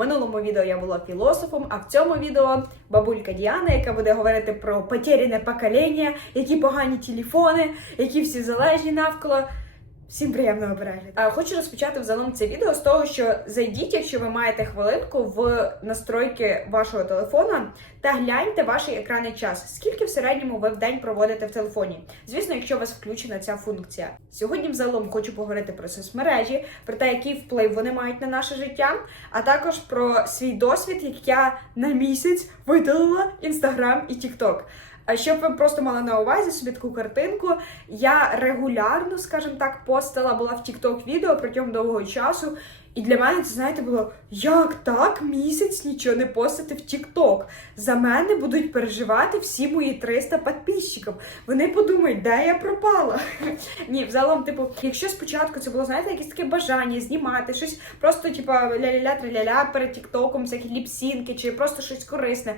минулому відео я була філософом, а в цьому відео бабулька Діана, яка буде говорити про потеряне покоління, які погані телефони, які всі залежні навколо. Всім приємного перегляду. Хочу розпочати взагалом це відео з того, що зайдіть, якщо ви маєте хвилинку, в настройки вашого телефона та гляньте ваш екранний час. Скільки в середньому ви в день проводите в телефоні? Звісно, якщо у вас включена ця функція. Сьогодні взагалом хочу поговорити про соцмережі, про те, який вплив вони мають на наше життя, а також про свій досвід, як я на місяць видалила інстаграм і тікток. А щоб ви просто мали на увазі собі таку картинку, я регулярно, скажімо так, постила була в TikTok відео протягом довгого часу. І для мене це, знаєте, було як так місяць нічого не постити в TikTok. За мене будуть переживати всі мої 300 підписчиків. Вони подумають, де я пропала. Ні, взагалом, типу, якщо спочатку це було, знаєте, якесь таке бажання знімати щось, просто типу ля-ля-ля, траля-ля перед TikTok, всякі ліпсінки чи просто щось корисне,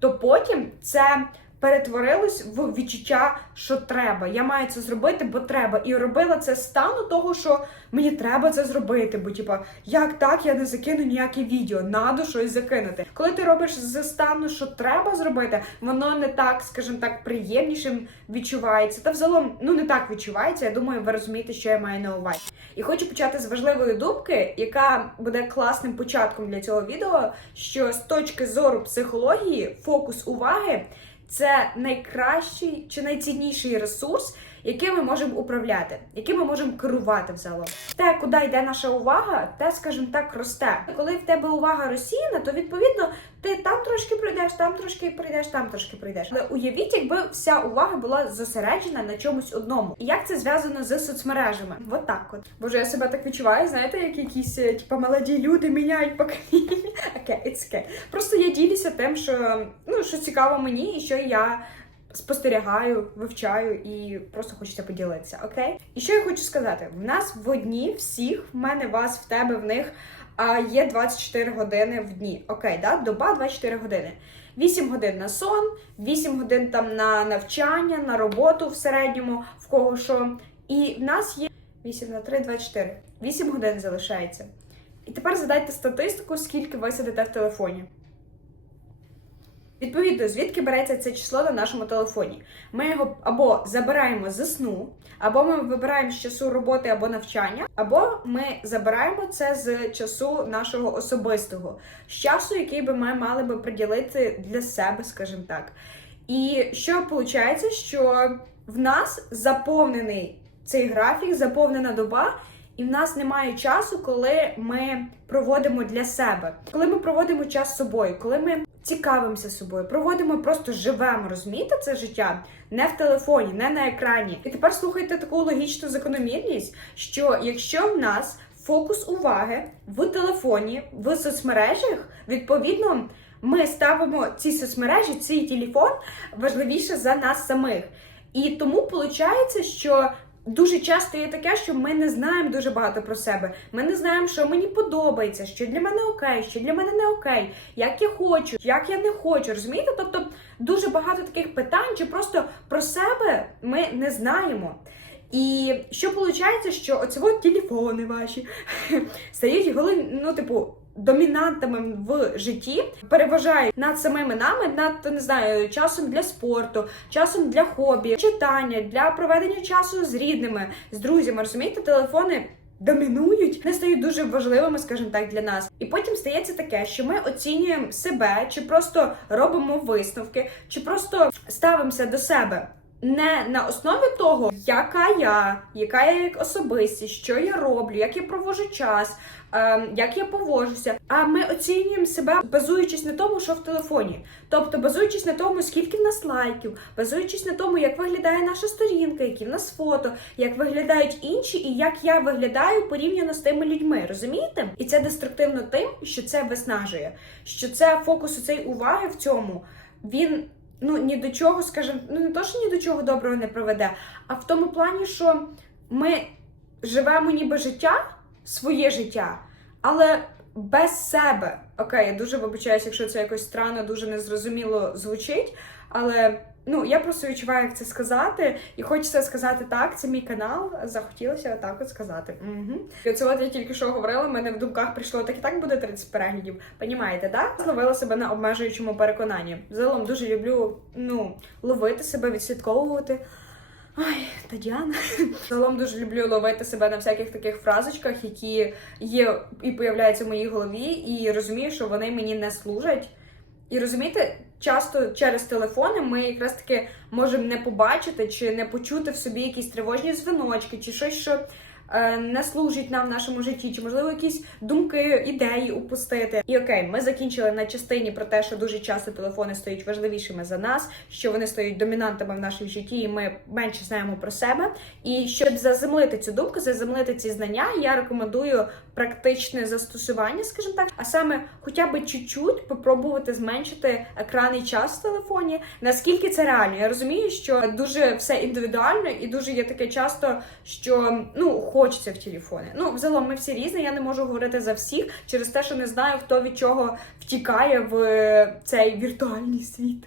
то потім це перетворилось в відчуття, що треба. Я маю це зробити, бо треба. І робила це стану того, що мені треба це зробити. Бо, типа, як так я не закину ніяке відео, надо щось закинути. Коли ти робиш з стану, що треба зробити, воно не так, скажімо так, приємнішим відчувається. Та взагалом, ну не так відчувається. Я думаю, ви розумієте, що я маю на увазі. І хочу почати з важливої думки, яка буде класним початком для цього відео. Що з точки зору психології, фокус уваги це найкращий чи найцінніший ресурс, яким ми можемо управляти, яким ми можемо керувати взагалом. Те, куди йде наша увага, те, скажімо так, росте. Коли в тебе увага розсіяна, то відповідно ти там трошки пройдеш, там трошки пройдеш, там трошки пройдеш. Але уявіть, якби вся увага була зосереджена на чомусь одному. І як це зв'язано з соцмережами? Вот так от. Боже, я себе так відчуваю, знаєте, як якісь типу, молоді люди міняють покоління. Окей, it's okay. Просто я ділюся тим, що ну що цікаво мені, і що я спостерігаю, вивчаю і просто хочеться поділитися. Окей? І що я хочу сказати? В нас в одні всіх, в мене, вас, в тебе, в них є 24 години в дні. Окей, да? доба 24 години. 8 годин на сон, 8 годин там на навчання, на роботу в середньому, в кого що. І в нас є 8 на 3, 24. 8 годин залишається. І тепер задайте статистику, скільки ви сидите в телефоні. Відповідно, звідки береться це число на нашому телефоні? Ми його або забираємо з сну, або ми вибираємо з часу роботи або навчання, або ми забираємо це з часу нашого особистого, з часу, який би ми мали би приділити для себе, скажімо так. І що виходить, що в нас заповнений цей графік, заповнена доба. І в нас немає часу, коли ми проводимо для себе, коли ми проводимо час з собою, коли ми цікавимося собою, проводимо, просто живемо, розумієте, це життя не в телефоні, не на екрані. І тепер слухайте таку логічну закономірність, що якщо в нас фокус уваги в телефоні, в соцмережах, відповідно, ми ставимо ці соцмережі, цей телефон важливіше за нас самих. І тому виходить, що Дуже часто є таке, що ми не знаємо дуже багато про себе. Ми не знаємо, що мені подобається, що для мене окей, що для мене не окей, як я хочу, як я не хочу. Розумієте? Тобто дуже багато таких питань, чи просто про себе ми не знаємо. І що виходить, що оці телефони ваші стають голов... ну, типу, домінантами в житті, переважають над самими нами, над не знаю, часом для спорту, часом для хобі, читання, для проведення часу з рідними, з друзями. Розумієте, телефони. Домінують, не стають дуже важливими, скажімо так, для нас. І потім стається таке, що ми оцінюємо себе, чи просто робимо висновки, чи просто ставимося до себе не на основі того, яка я, яка я як особистість, що я роблю, як я провожу час, е, як я поводжуся. А ми оцінюємо себе, базуючись на тому, що в телефоні. Тобто, базуючись на тому, скільки в нас лайків, базуючись на тому, як виглядає наша сторінка, які в нас фото, як виглядають інші, і як я виглядаю порівняно з тими людьми. Розумієте? І це деструктивно тим, що це виснажує, що це фокус у цієї уваги в цьому. Він ну ні до чого, скажімо, ну не то, що ні до чого доброго не проведе, а в тому плані, що ми живемо ніби життя, своє життя, але без себе. Окей, я дуже вибачаюся, якщо це якось странно, дуже незрозуміло звучить, але. Ну, я просто відчуваю, як це сказати, і хочеться сказати так, це мій канал. Захотілося так от сказати. Угу. І оце от я тільки що говорила, в мене в думках прийшло так і так буде 30 переглядів. Понімаєте, так? Зловила себе на обмежуючому переконанні. Загалом дуже люблю ну, ловити себе, відслідковувати. Ай, Тадіана. Загалом дуже люблю ловити себе на всяких таких фразочках, які є і появляються в моїй голові, і розумію, що вони мені не служать. І розумієте, часто через телефони ми якраз таки можемо не побачити чи не почути в собі якісь тривожні дзвіночки, чи щось, що не служить нам в нашому житті, чи можливо якісь думки, ідеї упустити. І окей, ми закінчили на частині про те, що дуже часто телефони стають важливішими за нас, що вони стають домінантами в нашому житті, і ми менше знаємо про себе. І щоб заземлити цю думку, заземлити ці знання, я рекомендую практичне застосування, скажімо так, а саме хоча б чуть-чуть попробувати зменшити екранний час в телефоні. Наскільки це реально? Я розумію, що дуже все індивідуально і дуже є таке часто, що ну хочеться в телефоні. Ну, взагалом, ми всі різні. Я не можу говорити за всіх через те, що не знаю, хто від чого втікає в е, цей віртуальний світ.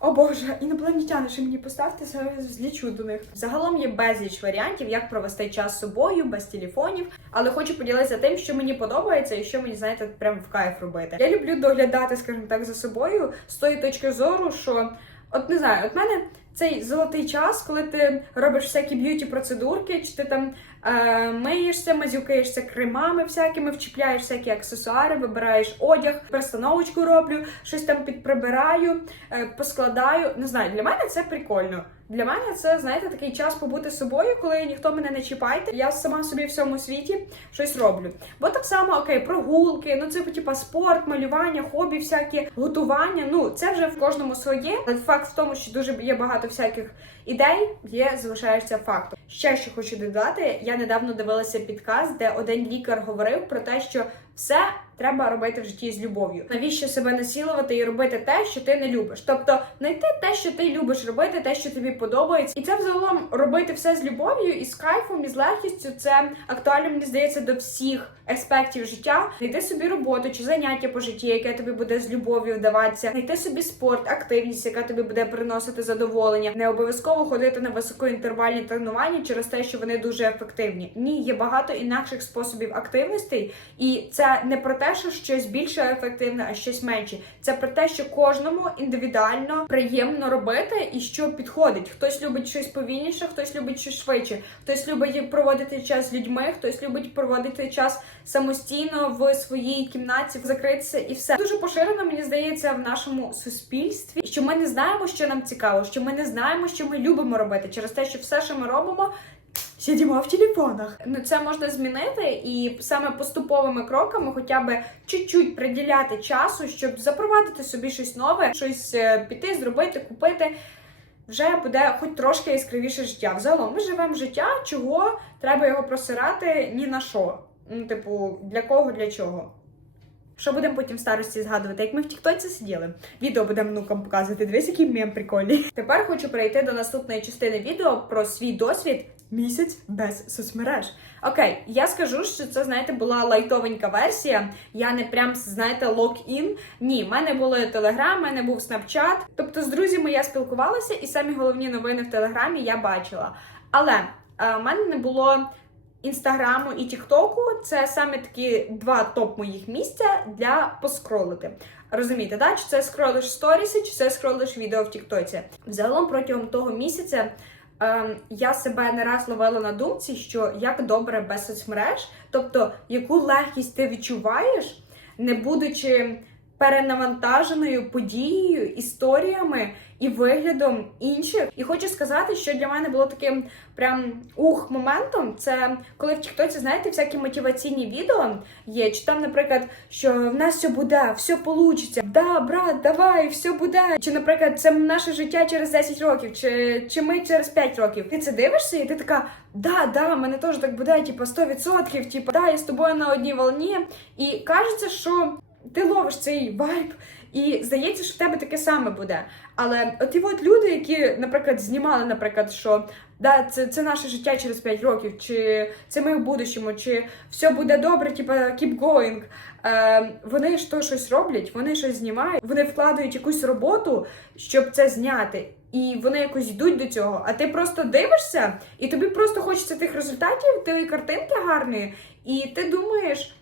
О Боже, інопланетяни, що мені поставте, зараз злічу до них. Загалом є безліч варіантів, як провести час з собою без телефонів, але хочу поділитися тим, що мені подобається і що мені, знаєте, прям в кайф робити. Я люблю доглядати, скажімо так, за собою з тої точки зору, що от не знаю, от мене цей золотий час, коли ти робиш всякі б'юті процедурки, чи ти там е, миєшся, мазюкаєшся кремами всякими, вчіпляєш всякі аксесуари, вибираєш одяг, перестановочку роблю, щось там підприбираю, е, поскладаю. Не знаю, для мене це прикольно. Для мене це, знаєте, такий час побути собою, коли ніхто мене не чіпає. Я сама собі в всьому світі щось роблю. Бо так само, окей, прогулки, ну це типа спорт, малювання, хобі, всякі готування. Ну це вже в кожному своє. Факт в тому, що дуже є багато всяких ідей, є залишається фактом. Ще що хочу додати, я недавно дивилася підкаст, де один лікар говорив про те, що все треба робити в житті з любов'ю. Навіщо себе насилувати і робити те, що ти не любиш? Тобто знайти те, що ти любиш робити, те, що тобі подобається, і це взагалом робити все з любов'ю і з кайфом, і з легкістю. Це актуально, мені здається, до всіх аспектів життя. Знайти собі роботу чи заняття по житті, яке тобі буде з любов'ю вдаватися, знайти собі спорт, активність, яка тобі буде приносити задоволення. Не обов'язково ходити на високоінтервальні тренування через те, що вони дуже ефективні. Ні, є багато інакших способів активностей, і це не про те, що щось більше ефективне, а щось менше. Це про те, що кожному індивідуально приємно робити і що підходить. Хтось любить щось повільніше, хтось любить щось швидше, хтось любить проводити час з людьми, хтось любить проводити час самостійно в своїй кімнаті, закритися і все дуже поширено, мені здається, в нашому суспільстві, що ми не знаємо, що нам цікаво, що ми не знаємо, що ми любимо робити, через те, що все, що ми робимо. Сидимо в телефонах. Ну це можна змінити, і саме поступовими кроками, хоча б чуть-чуть приділяти часу, щоб запровадити собі щось нове, щось е, піти, зробити, купити. Вже буде хоч трошки яскравіше життя. Взагалом ми живемо життя, чого треба його просирати ні на що. Ну, типу, для кого, для чого. Що будемо потім в старості згадувати, як ми в Тіктоці сиділи. Відео будемо внукам показувати. Дивись, який мем прикольний. Тепер хочу перейти до наступної частини відео про свій досвід місяць без соцмереж. Окей, я скажу, що це, знаєте, була лайтовенька версія. Я не прям, знаєте, лог-ін. Ні, в мене були телеграм, в мене був снапчат. Тобто з друзями я спілкувалася, і самі головні новини в телеграмі я бачила. Але е, в мене не було. Інстаграму і Тіктоку це саме такі два топ моїх місця для поскролити. Розумієте, да? чи це скролиш сторіси, чи це скролиш відео в Тіктоці. Взагалом протягом того місяця я себе не раз ловила на думці, що як добре без соцмереж, тобто яку легкість ти відчуваєш, не будучи перенавантаженою подією, історіями і виглядом інших. І хочу сказати, що для мене було таким прям ух моментом. Це коли в Тіктоці, знаєте, всякі мотиваційні відео є. Чи там, наприклад, що в нас все буде, все получиться. Да, брат, давай, все буде. Чи, наприклад, це наше життя через 10 років, чи, чи ми через 5 років. Ти це дивишся, і ти така, да, да, мене теж так буде, типу, 100%, типу, да, я з тобою на одній волні. І кажеться, що ти ловиш цей вайб, і здається, що в тебе таке саме буде. Але от і от люди, які, наприклад, знімали, наприклад, що да, це, це наше життя через 5 років, чи це ми в будущому, чи все буде добре, типа keep going. Е, вони ж то щось роблять, вони щось знімають, вони вкладають якусь роботу, щоб це зняти. І вони якось йдуть до цього, а ти просто дивишся, і тобі просто хочеться тих результатів, тієї картинки гарної, і ти думаєш,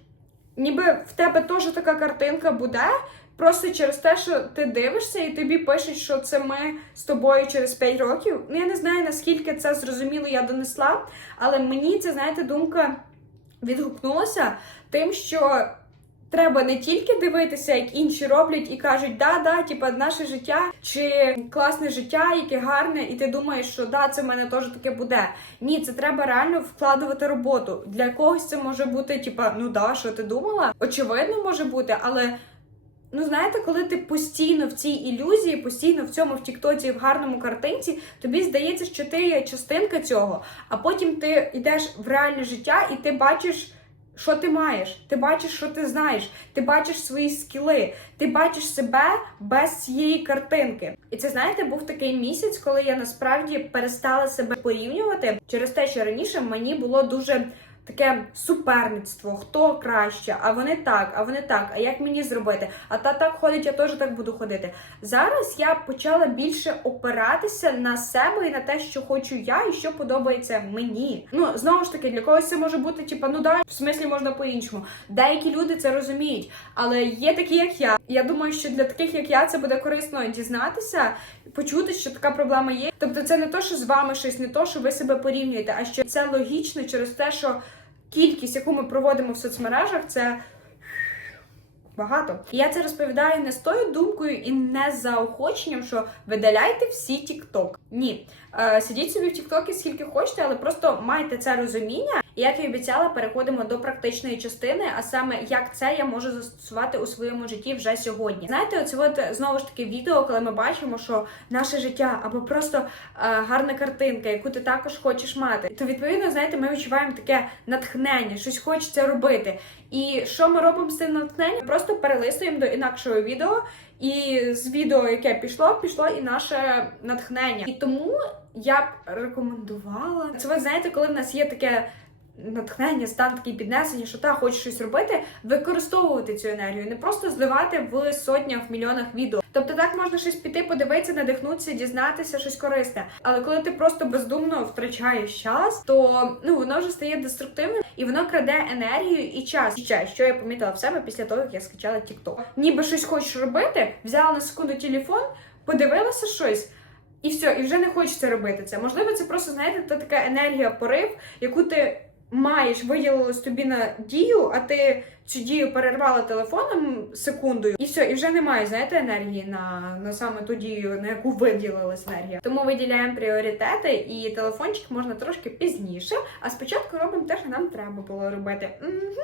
ніби в тебе теж така картинка буде, просто через те, що ти дивишся, і тобі пишуть, що це ми з тобою через 5 років. Ну я не знаю наскільки це зрозуміло я донесла, але мені ця, знаєте, думка відгукнулася тим, що. Треба не тільки дивитися, як інші роблять і кажуть, да, да, типа наше життя чи класне життя, яке гарне, і ти думаєш, що да, це в мене теж таке буде. Ні, це треба реально вкладувати роботу. Для когось це може бути, типа, ну да, що ти думала? Очевидно, може бути, але. Ну, знаєте, коли ти постійно в цій ілюзії, постійно в цьому в Тіктоці, в гарному картинці, тобі здається, що ти є частинка цього, а потім ти йдеш в реальне життя і ти бачиш, що ти маєш. Ти бачиш, що ти знаєш, ти бачиш свої скіли, ти бачиш себе без цієї картинки. І це, знаєте, був такий місяць, коли я насправді перестала себе порівнювати через те, що раніше мені було дуже. Таке суперництво, хто краще, а вони так, а вони так, а як мені зробити? А та так ходить, я теж так буду ходити. Зараз я почала більше опиратися на себе і на те, що хочу я, і що подобається мені. Ну знову ж таки, для когось це може бути, типа, ну да, в смислі можна по-іншому. Деякі люди це розуміють, але є такі, як я. Я думаю, що для таких, як я, це буде корисно дізнатися, почути, що така проблема є. Тобто, це не то, що з вами щось, не то, що ви себе порівнюєте, а що це логічно через те, що кількість, яку ми проводимо в соцмережах, це багато. І я це розповідаю не з тою думкою і не з заохоченням, що видаляйте всі TikTok. Ні. Е, сидіть собі в TikTok скільки хочете, але просто майте це розуміння. І як і обіцяла, переходимо до практичної частини, а саме як це я можу застосувати у своєму житті вже сьогодні. Знаєте, оце от знову ж таки відео, коли ми бачимо, що наше життя або просто е, гарна картинка, яку ти також хочеш мати, то відповідно, знаєте, ми відчуваємо таке натхнення, щось хочеться робити. І що ми робимо з цим натхненням? Просто перелистуємо до інакшого відео, і з відео, яке пішло, пішло і наше натхнення. І тому я б рекомендувала це. Ви знаєте, коли в нас є таке. Натхнення, стан такий піднесення, що та хочеш щось робити, використовувати цю енергію, не просто зливати в сотнях, в мільйонах відео. Тобто так можна щось піти, подивитися, надихнутися, дізнатися, щось корисне. Але коли ти просто бездумно втрачаєш час, то ну воно вже стає деструктивним і воно краде енергію і час. І ще, що я помітила в себе після того, як я скачала TikTok. Ніби щось хочеш робити, взяла на секунду телефон, подивилася щось. І все, і вже не хочеться робити це. Можливо, це просто знаєте, та така енергія, порив, яку ти маєш виділилось тобі на дію, а ти цю дію перервала телефоном секундою, і все, і вже немає, знаєте, енергії на, на саме ту дію, на яку виділилась енергія. Тому виділяємо пріоритети, і телефончик можна трошки пізніше. А спочатку робимо те, що нам треба було робити. Угу.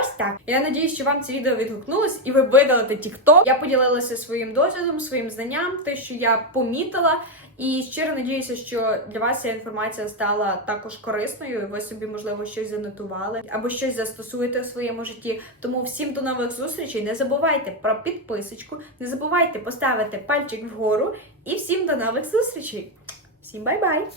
Ось так. Я надіюсь, що вам це відео відгукнулось і ви видалите TikTok. Я поділилася своїм досвідом, своїм знанням, те, що я помітила. І щиро надіюся, що для вас ця інформація стала також корисною. і Ви собі, можливо, щось занотували або щось застосуєте у своєму житті. Тому всім до нових зустрічей. Не забувайте про підписочку, не забувайте поставити пальчик вгору. І всім до нових зустрічей. Всім бай-бай!